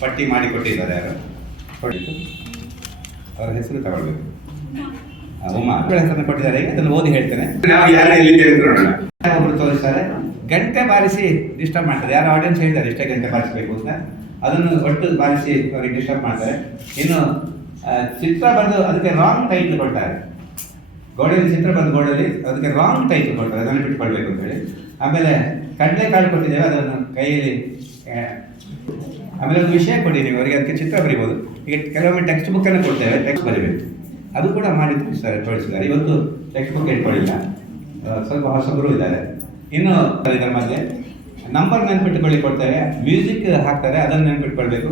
ಪಟ್ಟಿ ಮಾಡಿ ಕೊಟ್ಟಿದ್ದಾರೆ. ಯಾರು ಕೊಟ್ಟಿದ್ದು ಅವರ ಹೆಸರು ತಗೊಳ್ಬೇಕು. ಉಮಾ ಹೆಸರನ್ನು ಕೊಟ್ಟಿದ್ದಾರೆ. ಈಗ ಅದನ್ನು ಓದಿ ಹೇಳ್ತೇನೆ. ನಾವು ಯಾರು ಎಲ್ಲಿದ್ದೇವೆ ಅಂತ ನೋಡೋಣ. ಒಬ್ಬರು ತೋರಿಸ್ತಾರೆ, ಗಂಟೆ ಬಾರಿಸಿ ಡಿಸ್ಟರ್ಬ್ ಮಾಡ್ತಾರೆ. ಯಾರು ಆಡಿಯನ್ಸ್ ಹೇಳಿದ್ದಾರೆ ಇಷ್ಟೇ ಗಂಟೆ ಬಾರಿಸಬೇಕು ಅಂತ, ಅದನ್ನು ಒಟ್ಟು ಬಾರಿಸಿ ಅವರಿಗೆ ಡಿಸ್ಟರ್ಬ್ ಮಾಡ್ತಾರೆ. ಇನ್ನು ಚಿತ್ರ ಬರೆದು ಅದಕ್ಕೆ ರಾಂಗ್ ಟೈಟ್ಲ್ ಕೊಡ್ತಾರೆ. ಗೋಡೆಯಲ್ಲಿ ಚಿತ್ರ ಬರೆದು ಗೋಡೆಯಲ್ಲಿ ಅದಕ್ಕೆ ರಾಂಗ್ ಟೈಟ್ಲ್ ಕೊಡ್ತಾರೆ, ಅದನ್ನು ಬಿಟ್ಕೊಳ್ಬೇಕು ಅಂತ ಹೇಳಿ. ಆಮೇಲೆ ಕಡಲೆಕಾಳು ಕೊಟ್ಟಿದ್ದೇವೆ, ಅದನ್ನು ಕೈಯಲ್ಲಿ. ಆಮೇಲೆ ಒಂದು ವಿಷಯ ಕೊಡಿ ನೀವು ಅವರಿಗೆ, ಅದಕ್ಕೆ ಚಿತ್ರ ಬರಿಬೋದು. ಈಗ ಕೆಲವೊಮ್ಮೆ ಟೆಕ್ಸ್ಟ್ ಬುಕ್ಕನ್ನು ಕೊಡ್ತೇವೆ, ಟೆಕ್ಸ್ಟ್ ಬರಿಬೇಕು, ಅದು ಕೂಡ ಮಾಡಿ ತೋರಿಸಿದ್ದಾರೆ. ಇವತ್ತು ಟೆಕ್ಸ್ಟ್ ಬುಕ್ ಇಟ್ಕೊಳ್ಳಿಲ್ಲ, ಸ್ವಲ್ಪ ಹೊಸಬರು ಇದ್ದಾರೆ. ಇನ್ನು ಇದರ ಮಧ್ಯೆ ನಂಬರ್ ನೆನ್ಪಿಟ್ಟುಕೊಳ್ಳಿ ಕೊಡ್ತೇವೆ, ಮ್ಯೂಸಿಕ್ ಹಾಕ್ತಾರೆ, ಅದನ್ನು ನೆನ್ಪಿಟ್ಕೊಳ್ಬೇಕು.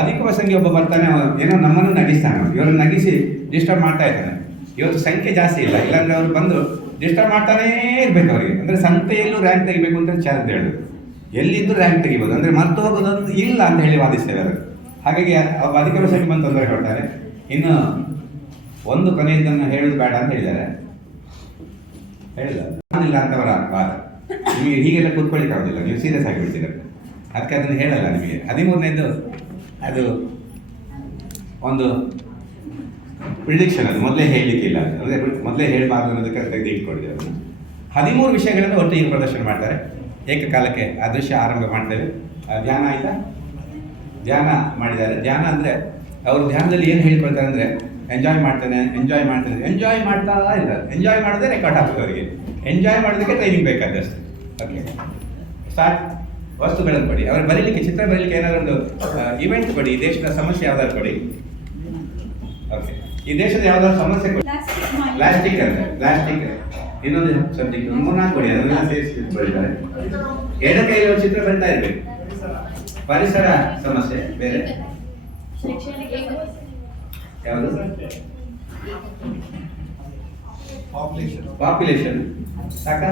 ಅಧಿಕ ಪ್ರಸಂಗಿ ಒಬ್ಬ ಬರ್ತಾನೆ, ಏನೋ ನಮ್ಮನ್ನು ನಗಿಸ್ತಾನೆ, ಇವರನ್ನು ನಗಿಸಿ ಡಿಸ್ಟರ್ಬ್ ಮಾಡ್ತಾ ಇರ್ತಾನೆ. ಇವತ್ತು ಸಂಖ್ಯೆ ಜಾಸ್ತಿ ಇಲ್ಲ, ಇಲ್ಲಾಂದ್ರೆ ಅವ್ರು ಬಂದು ಡಿಸ್ಟರ್ಬ್ ಮಾಡ್ತಾನೇ ಇರಬೇಕು ಅವರಿಗೆ. ಅಂದರೆ ಸಂತೆಯಲ್ಲೂ ರ್ಯಾಂಕ್ ತೆಗಿಬೇಕು ಅಂತ ಚಾಲೆಂಜ್ ಹೇಳೋದು, ಎಲ್ಲಿದ್ದು ರ್ಯಾಂಕ್ ತೆಗಿಬೋದು, ಅಂದರೆ ಮರ್ತು ಹೋಗೋದೊಂದು ಇಲ್ಲ ಅಂತ ಹೇಳಿ ವಾದಿಸ್ತೇವೆ ಅವರು. ಹಾಗಾಗಿ ಅಧಿಕ ಪ್ರಸಂಗಿ ಬಂದು ತೊಂದರೆ ಕೊಡ್ತಾರೆ. ಇನ್ನು ಒಂದು ಕೊನೆಯದನ್ನು ಹೇಳೋದು ಬೇಡ ಅಂತ ಹೇಳಿದ್ದಾರೆ, ಹೇಳಿಲ್ಲ ಅಂತವರ ವಾದ. ನಿಮಗೆ ಹೀಗೆಲ್ಲ ಕೂತ್ಕೊಳ್ಳಿಕ್ಕಾಗೋದಿಲ್ಲ, ನೀವು ಸೀರಿಯಸ್ ಆಗಿಬಿಡ್ತೀರ. ಅದಕ್ಕೆ ಅದನ್ನು ಹೇಳಲ್ಲ ನಿಮಗೆ. 13ನೇದು ಅದು ಒಂದು ಪ್ರಿಡಿಕ್ಷನ್, ಅದು ಮೊದಲೇ ಹೇಳಲಿಕ್ಕಿಲ್ಲ, ಅಂದರೆ ಮೊದಲೇ ಹೇಳಬಾರ್ದು ಅನ್ನೋದಕ್ಕೆ ತೆಗೆದು ಇಟ್ಕೊಂಡಿದ್ದೇವೆ. 13 ವಿಷಯಗಳನ್ನು ಒಟ್ಟು ಈಗ ಪ್ರದರ್ಶನ ಮಾಡ್ತಾರೆ ಏಕಕಾಲಕ್ಕೆ. ಆ ದೃಶ್ಯ ಆರಂಭ ಮಾಡ್ತೇವೆ. ಧ್ಯಾನ ಆಯಿತಾ? ಧ್ಯಾನ ಮಾಡಿದ್ದಾರೆ. ಧ್ಯಾನ ಅಂದರೆ ಅವರು ಧ್ಯಾನದಲ್ಲಿ ಏನು ಹೇಳ್ಕೊಳ್ತಾರೆ ಅಂದರೆ, ಎಂಜಾಯ್ ಮಾಡ್ತಾನೆ, ಎಂಜಾಯ್ ಮಾಡ್ತಾ ಇದ್ದಾರೆ. ಎಂಜಾಯ್ ಮಾಡೋದೇ ರೆಕಾರ್ಡ್ ಆಗ್ತದೆ ಅವರಿಗೆ. ಎಂಜಾಯ್ ಮಾಡೋದಕ್ಕೆ ಟ್ರೈನಿಂಗ್ ಬೇಕಾದಷ್ಟು. Okay, start. ವಸ್ತುಗಳನ್ನು ಕೊಡಿ, ಅವ್ರು ಬರೀಲಿಕ್ಕೆ, ಚಿತ್ರ ಬರೀಲಿಕ್ಕೆ ಏನಾದರೂ ಒಂದು ಇವೆಂಟ್ ಕೊಡಿ. ಈ ದೇಶದ ಸಮಸ್ಯೆ ಯಾವ್ದಾದ್ರು ಕೊಡಿ. ಓಕೆ, ಈ ದೇಶದ ಯಾವ್ದಾದ್ರು ಸಮಸ್ಯೆ ಕೊಡಿ. ಪ್ಲಾಸ್ಟಿಕ್ ಅಂದರೆ ಪ್ಲಾಸ್ಟಿಕ್. ಇನ್ನೊಂದು ಸಬ್ಜೆಕ್ಟ್ 3-4 ಕೊಡಿ, ಅದನ್ನೆಲ್ಲ ಸೇರಿಸಿ ಬರೀತಾರೆ. ಎಡ ಕೈಯಲ್ಲಿ ಒಂದು ಚಿತ್ರ ಬರಿತಾ ಇರಬೇಕು. ಪರಿಸರ ಸಮಸ್ಯೆ ಬೇರೆ ಯಾವುದು? ಪಾಪ್ಯುಲೇಷನ್ ಸಾಕ?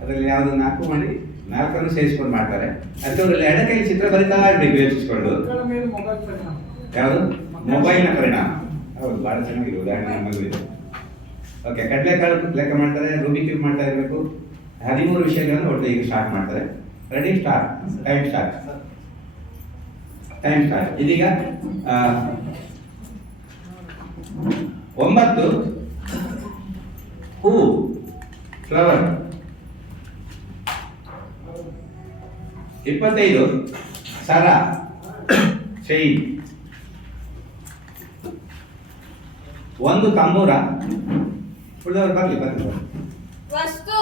ಅದರಲ್ಲಿ ಯಾವುದು 4 ಮಾಡಿ 4 ಸೇರಿಸ್ಕೊಂಡು ಮಾಡ್ತಾರೆ. ಅದರಲ್ಲಿ ಎಡಕೈ ಚಿತ್ರ ಬರಿತಾ ಇರಬೇಕು ಯೋಚಿಸ್ಕೊಂಡು. ಯಾವುದು? ಮೊಬೈಲ್ನ ಪರಿಣಾಮ. ಹೌದು, ಭಾಳ ಚೆನ್ನಾಗಿದೆ ಉದಾಹರಣೆ ನಮಗೂ ಇದೆ. ಓಕೆ, ಕಡಲೆಕಾಳು ಲೆಕ್ಕ ಮಾಡ್ತಾರೆ, ರೂಬಿಕ್ ಕ್ಯೂಬ್ ಮಾಡ್ತಾ ಇರಬೇಕು. 13 ವಿಷಯಗಳನ್ನು ಒಟ್ಟು ಈಗ ಸ್ಟಾರ್ಟ್ ಮಾಡ್ತಾರೆ. Ready, start. Time start. ಇದೀಗ 9 ಹೂ, ಫ್ಲವರ್. 25 ಸರ, ಚೈನ್. 1 ತಂಬೂರ. ಉಳಿದವರು ಬರಲಿ ವಸ್ತು.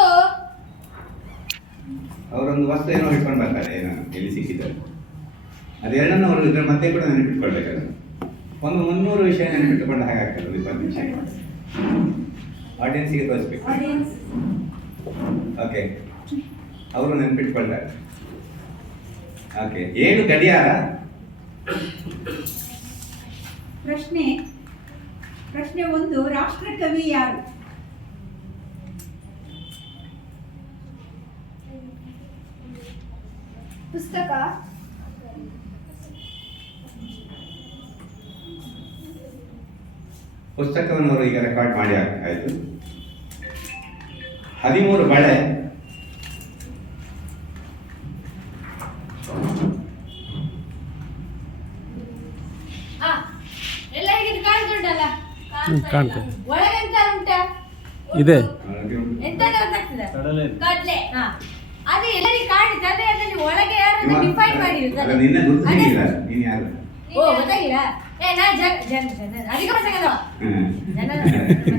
ಅವರೊಂದು ವಸ್ತು ಏನೋ ಹಿಡ್ಕೊಂಡು ಬರ್ತಾರೆ, ಏನೋ ಎಲ್ಲಿ ಸಿಕ್ಕಿದ್ದಾರೆ. ಅದೆರಡನ್ನು ಅವರು ಇದ್ರ ಮತ್ತೆ ಕೂಡ ನೆನಪಿಟ್ಕೊಳ್ಬೇಕಾದ್ರೆ ಒಂದು 300 ವಿಷಯ ನೆನಪಿಟ್ಟುಕೊಂಡು ಹಾಗಾಗ್ತದೆ. 20 ನಿಮಿಷ ಆಡಿಯನ್ಸಿಗೆ ತೋರಿಸ್ಬೇಕು. ಓಕೆ, ಅವರು ನೆನಪಿಟ್ಕೊಳ್ತಾರೆ. ಓಕೆ, 7 ಗಡಿಯಾರ. ಪ್ರಶ್ನೆ 1, ರಾಷ್ಟ್ರಕವಿ ಯಾರು? ಪುಸ್ತಕ. ಪುಸ್ತಕವನ್ನು ಅವರು ಈಗ ರೆಕಾರ್ಡ್ ಮಾಡಿ ಆಯಿತು. 13 ಬಳೆ. ಇದೆ ಅದು ಎಲ್ಲರಿಗೂ ಕಾಣಿಸ್ತದೆ. ಅದರಲ್ಲಿ ಒಳಗೆ ಯಾರು ಡಿಫೈನ್ ಮಾಡಿರ್ತಾರೆ. ಓ ಗೊತ್ತಾಗಿಲ್ಲ. ನಾ ಅಧಿಕ ಪ್ರಸಂಗದ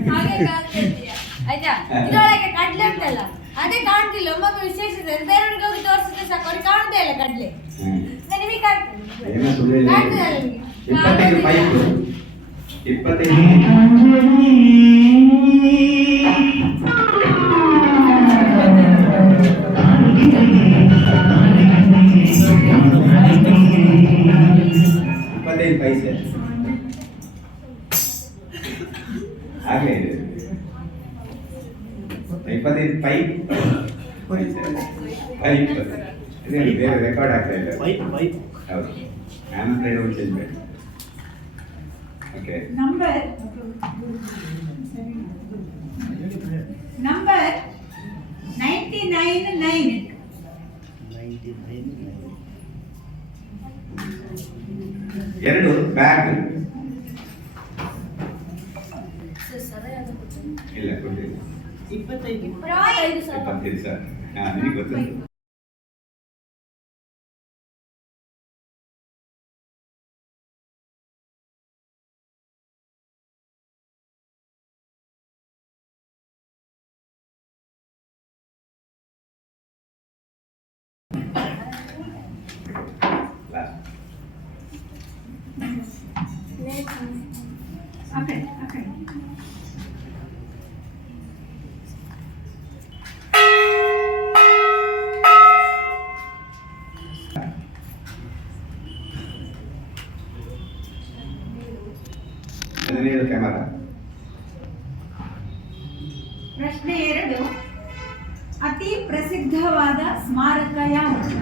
ಹಾಗೆ ಕಾಣ್ತಿರ್ತೀಯ ಆಯ್ತಾ. ಇದರೊಳಗೆ ಕಡ್ಲೆ ಉಂಟಲ್ಲ, ಅದೇ ಕಾಣ್ತಿಲ್ಲ. ಒಮ್ಮೊಮ್ಮೆ ವಿಶೇಷತೆ ಬೇರೆಯವ್ರಿಗೆ ಹೋಗಿ ತೋರಿಸಿದ್ರೆ ಸಾಕು, ಅವ್ರಿಗೆ ಕಾಣ್ತಾ ಇಲ್ಲ ಕಡ್ಲೆ. ನಿಮಗೆ ಕಾಣ್ತದೆ, ಕಾಣ್ತದಲ್ಲ ನಿಮಗೆ. 25 ಪೈಸೆ ಆಗಲೇ ಇದೆ. 25 ಪೈಪ್ ಬೇರೆ ರೆಕಾರ್ಡ್ ಆಗ್ತಾ ಇದೆ. ಹೌದು, ನಾನು ಚೇಂಜ್ ಮಾಡಿ. Okay, number 99. 2 ಬ್ಯಾಗ್. ಇಲ್ಲ ಕೊಟ್ಟಿಲ್ಲ. 25. 25 ಸರ್. ನಿಮಗೆ ಗೊತ್ತುಂಟು. ಆ ಕಡೆ ಆ ಕಡೆ. ಹದಿನೇಳು ಕ್ಯಾಮರಾ. ಪ್ರಶ್ನೆ 2, ಅತಿ ಪ್ರಸಿದ್ಧವಾದ ಸ್ಮಾರಕ ಯಾವುದು?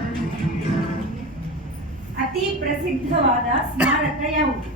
ಅತಿ ಪ್ರಸಿದ್ಧವಾದ ಸ್ಮಾರಕ ಯಾವುದು?